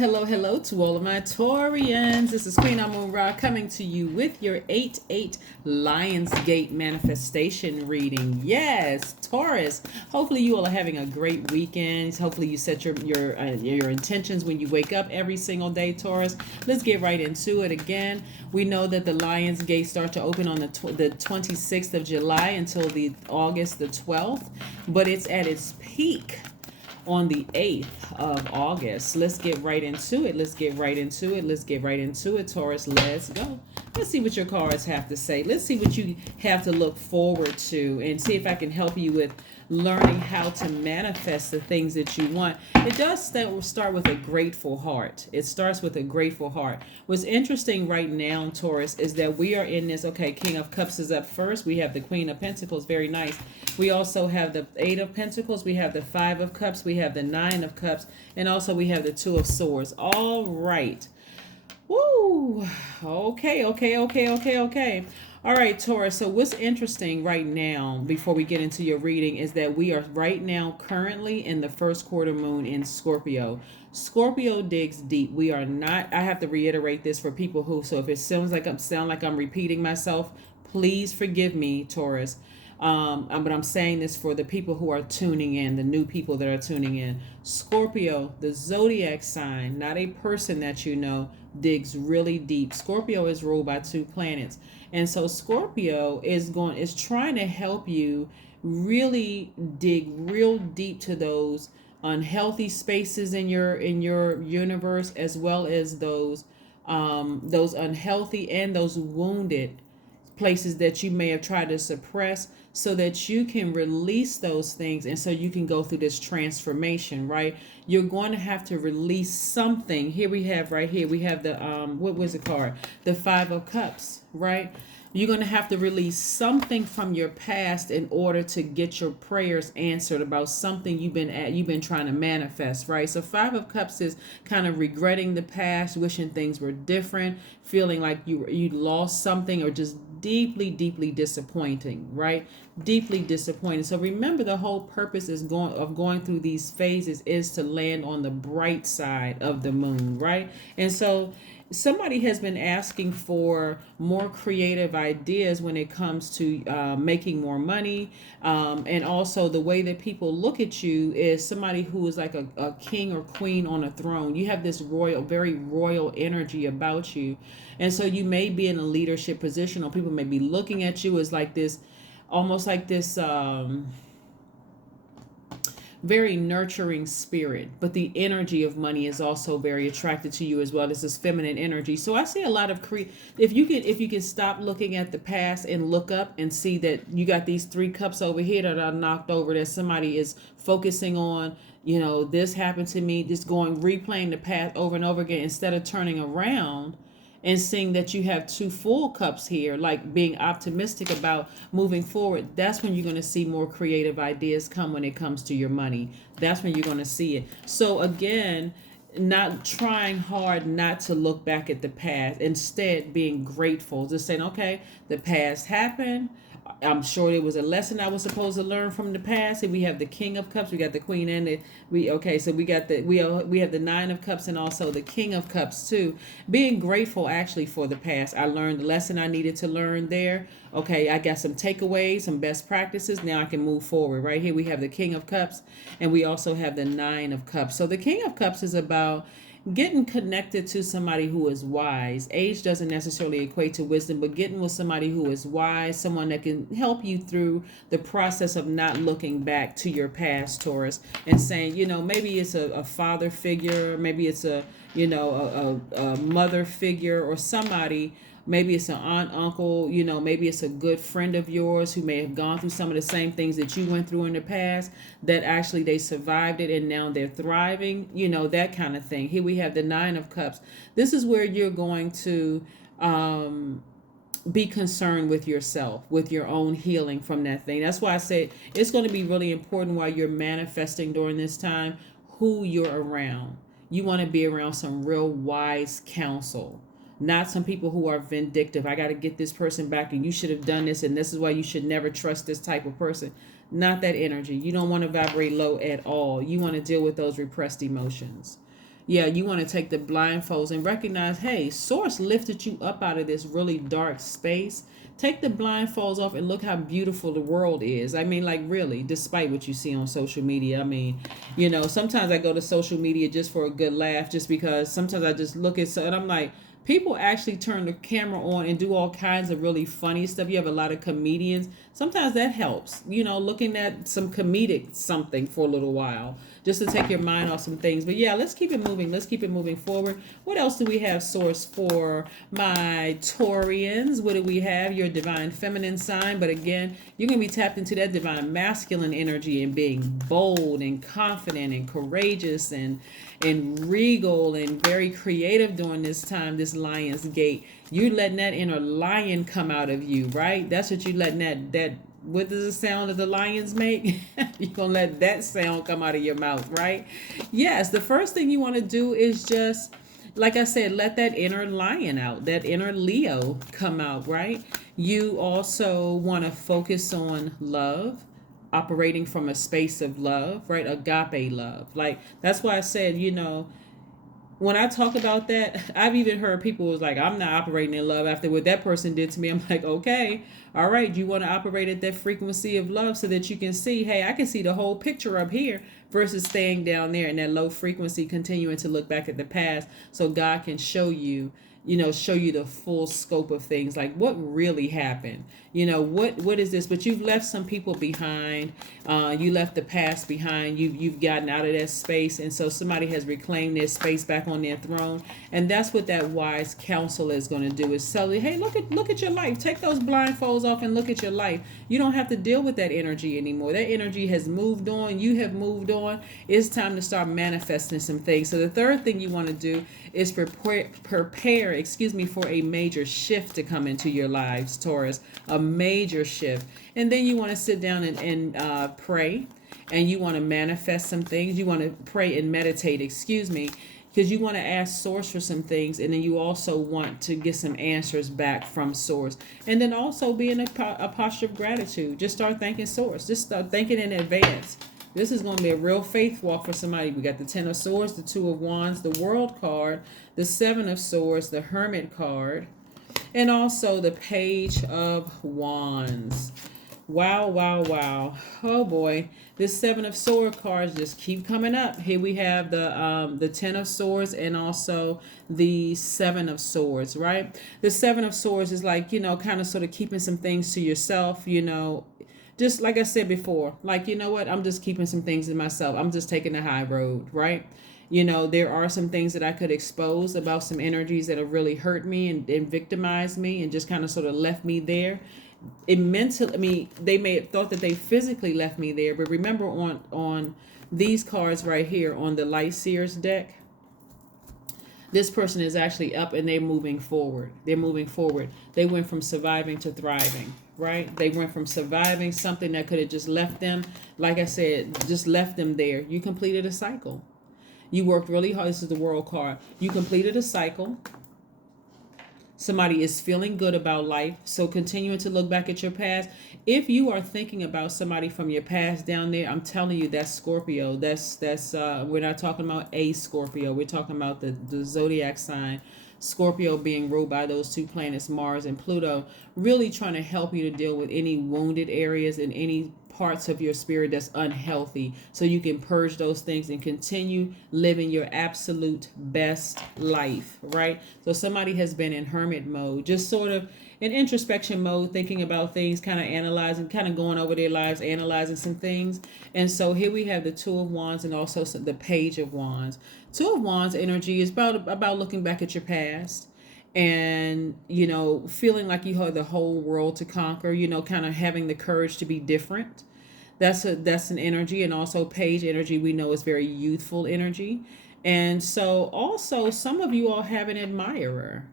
Hello, hello to all of my Taurians. This is Queen Amun Ra coming to you with your 8-8 Lionsgate manifestation reading. Yes, Taurus. Hopefully you all are having a great weekend. Hopefully you set your intentions when you wake up every single day, Taurus. Let's get right into it. Again, we know that the Lionsgate start to open on the 26th of July until the August the 12th, but it's at its peak on the 8th of August. Let's get right into it. Let's get right into it. Let's get right into it, Taurus. Let's go. Let's see what your cards have to say. Let's see what you have to look forward to and see if I can help you with learning how to manifest the things that you want. It does start with a grateful heart. It starts with a grateful heart. What's interesting right now, Taurus, is that we are in this, okay, King of Cups is up first. We have the Queen of Pentacles, very nice. We also have the Eight of Pentacles. We have the Five of Cups. We have the Nine of Cups. And also we have the Two of Swords. All right. Woo. Okay. All right, Taurus. So what's interesting right now, before we get into your reading, is that we are right now currently in the first quarter moon in Scorpio. Scorpio digs deep. We are not. I have to reiterate this for people who. So if it sounds like I'm repeating myself, please forgive me, Taurus. But I'm saying this for the people who are tuning in, the new people that are tuning in. Scorpio, the zodiac sign, not a person that you know, digs really deep. Scorpio is ruled by two planets. And so Scorpio is trying to help you really dig real deep to those unhealthy spaces in your universe, as well as those unhealthy and those wounded places that you may have tried to suppress, so that you can release those things and so you can go through this transformation, right? You're going to have to release something. Here we have the what was the card? The Five of Cups, right? You're going to have to release something from your past in order to get your prayers answered about something you've been trying to manifest, right? So Five of Cups is kind of regretting the past, wishing things were different, feeling like you lost something, or just deeply disappointing, right? Deeply disappointed. So remember, the whole purpose is going through these phases is to land on the bright side of the moon, right? And so somebody has been asking for more creative ideas when it comes to making more money, and also the way that people look at you is somebody who is like a king or queen on a throne. You have this very royal energy about you, and so you may be in a leadership position, or people may be looking at you as like this, almost like this very nurturing spirit. But the energy of money is also very attracted to you as well. This is feminine energy. So I see a lot of if you can stop looking at the past and look up and see that you got these three cups over here that are knocked over, that somebody is focusing on, this happened to me, just replaying the past over and over again, instead of turning around and seeing that you have two full cups here, like being optimistic about moving forward. That's when you're going to see more creative ideas come when it comes to your money. That's when you're going to see it. So again, not trying hard not to look back at the past, instead being grateful, just saying, okay, the past happened. I'm sure it was a lesson I was supposed to learn from the past. And we have the King of Cups, we got the Queen, and so we got we have the Nine of Cups and also the King of Cups too. Being grateful actually for the past. I learned the lesson I needed to learn there. Okay, I got some takeaways, some best practices. Now I can move forward. Right here we have the King of Cups, and we also have the Nine of Cups. So the King of Cups is about getting connected to somebody who is wise. Age doesn't necessarily equate to wisdom, but getting with somebody who is wise, someone that can help you through the process of not looking back to your past, Taurus, and saying, maybe it's a father figure, maybe it's a mother figure, or somebody. Maybe it's an aunt, uncle, maybe it's a good friend of yours who may have gone through some of the same things that you went through in the past, that actually they survived it and now they're thriving, that kind of thing. Here we have the Nine of Cups. This is where you're going to be concerned with yourself, with your own healing from that thing. That's why I say it's going to be really important while you're manifesting during this time, who you're around. You want to be around some real wise counsel. Not some people who are vindictive. I got to get this person back, and you should have done this, and this is why you should never trust this type of person. Not that energy. You don't want to vibrate low at all. You want to deal with those repressed emotions. Yeah, you want to take the blindfolds and recognize, hey, Source lifted you up out of this really dark space. Take the blindfolds off and look how beautiful the world is. I mean, like, really, despite what you see on social media. I mean, sometimes I go to social media just for a good laugh, just because sometimes I just look at so and I'm like, people actually turn the camera on and do all kinds of really funny stuff. You have a lot of comedians. Sometimes that helps, looking at some comedic something for a little while, just to take your mind off some things. But yeah, let's keep it moving. Let's keep it moving forward. What else do we have, Source, for my Taurians? What do we have? Your divine feminine sign. But again, you're going to be tapped into that divine masculine energy and being bold and confident and courageous and regal and very creative during this time, this Lionsgate. You're letting that inner lion come out of you, right? That's what you letting that what does the sound of the lions make? You're gonna let that sound come out of your mouth, right? Yes, the first thing you want to do is just, like I said, let that inner lion out, that inner Leo come out, right? You also want to focus on love, operating from a space of love, right? Agape love. Like, that's why I said, when I talk about that, I've even heard people was like, I'm not operating in love after what that person did to me. I'm like, okay, all right, you want to operate at that frequency of love so that you can see, hey, I can see the whole picture up here, versus staying down there in that low frequency, continuing to look back at the past so God can show you, show you the full scope of things, like what really happened. What is this? But you've left some people behind. You left the past behind. You've gotten out of that space, and so somebody has reclaimed their space back on their throne. And that's what that wise counselor is going to do, is tell you, hey, look at your life. Take those blindfolds off and look at your life. You don't have to deal with that energy anymore. That energy has moved on. You have moved on. It's time to start manifesting some things. So the third thing you want to do is prepare, for a major shift to come into your lives, Taurus. A major shift. And then you want to sit down and pray, and you want to manifest some things. You want to pray and meditate, because you want to ask Source for some things, and then you also want to get some answers back from Source. And then also be in a posture of gratitude. Just start thanking Source. Just start thinking in advance. This is going to be a real faith walk for somebody. We got the Ten of Swords, the Two of Wands, the World card, the Seven of Swords, the Hermit card, and also the Page of Wands. Wow, wow, wow. Oh boy. This Seven of Swords cards just keep coming up. Here we have the Ten of Swords and also the Seven of Swords, right? The Seven of Swords is like, kind of sort of keeping some things to yourself, just like I said before, like, what? I'm just keeping some things to myself. I'm just taking the high road, right? There are some things that I could expose about some energies that have really hurt me and victimized me and just kind of sort of left me there. They may have thought that they physically left me there, but remember on these cards right here on the Light Seers deck, this person is actually up and they're moving forward. They're moving forward. They went from surviving to thriving, right? They went from surviving something that could have just left them, like I said, just left them there. You completed a cycle. You worked really hard. This is the World card. You completed a cycle. Somebody is feeling good about life. So continuing to look back at your past. If you are thinking about somebody from your past down there, I'm telling you, that's Scorpio. That's we're not talking about a Scorpio. We're talking about the zodiac sign. Scorpio being ruled by those two planets, Mars and Pluto, really trying to help you to deal with any wounded areas and any parts of your spirit that's unhealthy, so you can purge those things and continue living your absolute best life, right? So somebody has been in hermit mode, just sort of in introspection mode, thinking about things, kind of analyzing, kind of going over their lives, analyzing some things. And so here we have the Two of Wands and also the Page of Wands. Two of Wands energy is about looking back at your past and feeling like you have the whole world to conquer, kind of having the courage to be different. That's an energy. And also Page energy, we know, is very youthful energy. And so also some of you all have an admirer,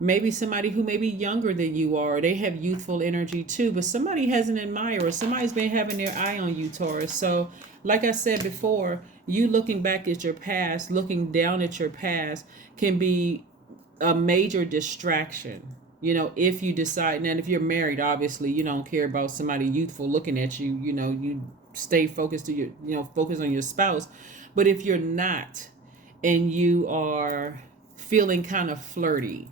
maybe somebody who may be younger than you are. They have youthful energy too, but somebody has an admirer. Somebody's been having their eye on you, Taurus. So like I said before, you looking back at your past, looking down at your past can be a major distraction, if you decide. And if you're married, obviously you don't care about somebody youthful looking at you, you stay focused to your, focus on your spouse. But if you're not, and you are feeling kind of flirty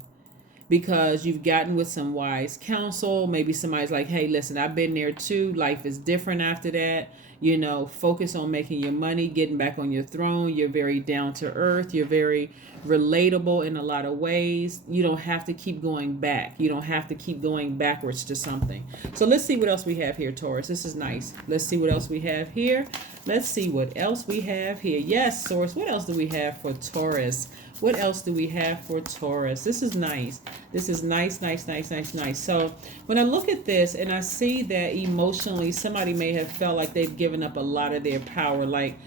because you've gotten with some wise counsel. Maybe somebody's like, hey, listen, I've been there too. Life is different after that. You know, focus on making your money, getting back on your throne. You're very down to earth. You're very relatable in a lot of ways. You don't have to keep going back. You don't have to keep going backwards to something. So let's see what else we have here, Taurus. This is nice. Let's see what else we have here. Let's see what else we have here. Yes, Source, what else do we have for Taurus? What else do we have for Taurus? This is nice. This is nice. So when I look at this and I see that emotionally somebody may have felt like they've given up a lot of their power, like,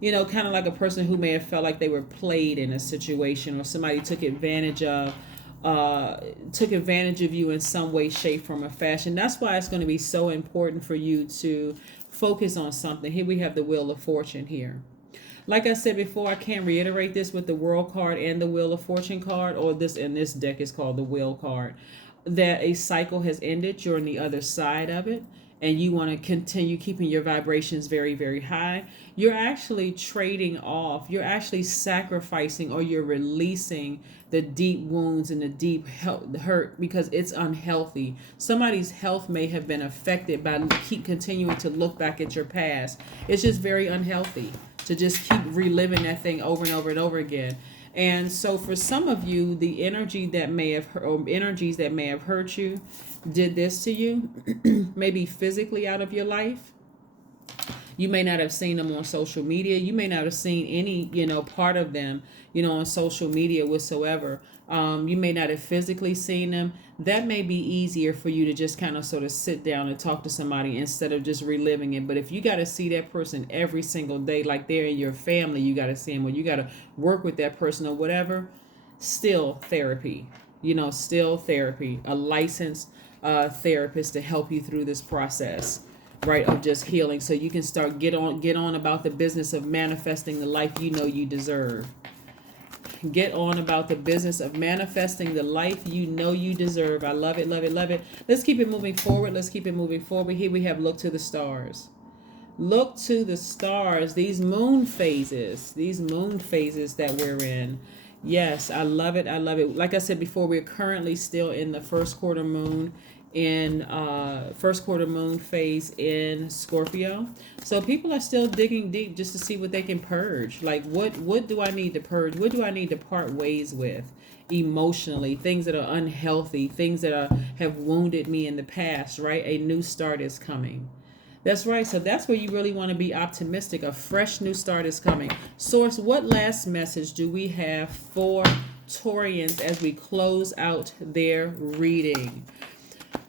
you know, kind of like a person who may have felt like they were played in a situation, or somebody took advantage of you in some way, shape, form, or fashion. That's why it's going to be so important for you to focus on something. Here we have the Wheel of Fortune here. Like I said before, I can't reiterate this with the World card and the Wheel of Fortune card, or this in this deck is called the Wheel card, that a cycle has ended. You're on the other side of it, and you want to continue keeping your vibrations very, very high. You're actually trading off. You're actually sacrificing, or you're releasing the deep wounds and the deep hurt because it's unhealthy. Somebody's health may have been affected by keep continuing to look back at your past. It's just very unhealthy to just keep reliving that thing over and over and over again. And so for some of you, the energy that may have or energies that may have hurt you did this to you, maybe physically out of your life. You may not have seen them on social media. You may not have seen any, part of them, on social media whatsoever. You may not have physically seen them. That may be easier for you to just kind of sort of sit down and talk to somebody instead of just reliving it. But if you got to see that person every single day, like they're in your family, you got to see them, or you got to work with that person or whatever, still therapy, still therapy, a licensed therapist to help you through this process, right, of just healing, so you can start get on about the business of manifesting the life you deserve. Get on about the business of manifesting the life you deserve. I love it, love it, love it. Let's keep it moving forward. Here we have look to the stars. Look to the stars. These moon phases that we're in. Yes, I love it. I love it. Like I said before, we're currently still in the first quarter moon phase in Scorpio. So people are still digging deep just to see what they can purge. Like what do I need to purge? What do I need to part ways with emotionally? Things that are unhealthy, things that have wounded me in the past, right? A new start is coming. That's right. So that's where you really want to be optimistic. A fresh new start is coming. Source, what last message do we have for Taurians as we close out their reading?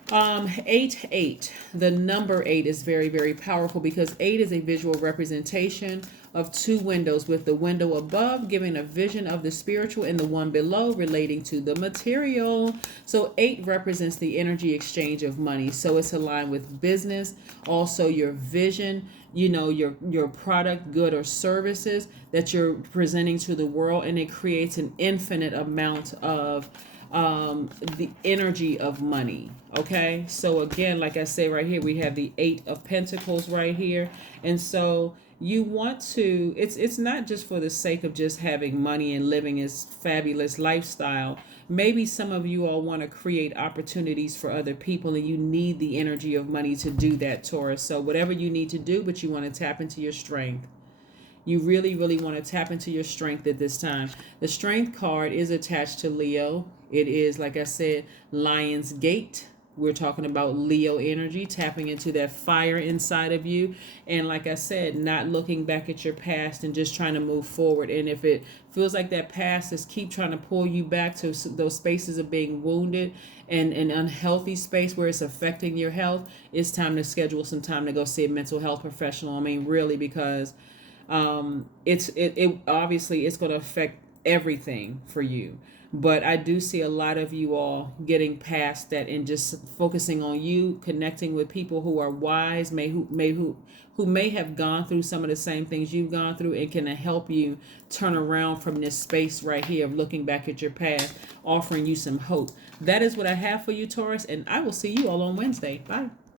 8. The number 8 is very, very powerful because 8 is a visual representation of two windows, with the window above giving a vision of the spiritual and the one below relating to the material. So 8 represents the energy exchange of money. So it's aligned with business, also your vision, your product, good, or services that you're presenting to the world, and it creates an infinite amount of the energy of money. Okay, so again, like I say right here, we have the 8 of Pentacles right here, and so you want to, it's not just for the sake of just having money and living this fabulous lifestyle. Maybe some of you all want to create opportunities for other people, and you need the energy of money to do that, Taurus. So whatever you need to do, but you want to tap into your strength. You really, really want to tap into your strength at this time. The Strength card is attached to Leo. It is, like I said, Lionsgate. We're talking about Leo energy, tapping into that fire inside of you. And like I said, not looking back at your past and just trying to move forward. And if it feels like that past is keep trying to pull you back to those spaces of being wounded and an unhealthy space where it's affecting your health, it's time to schedule some time to go see a mental health professional. I mean, really, because it obviously it's going to affect everything for you. But I do see a lot of you all getting past that and just focusing on you, connecting with people who are wise, who may have gone through some of the same things you've gone through, and can help you turn around from this space right here of looking back at your past, offering you some hope. That is what I have for you, Taurus, and I will see you all on Wednesday. Bye.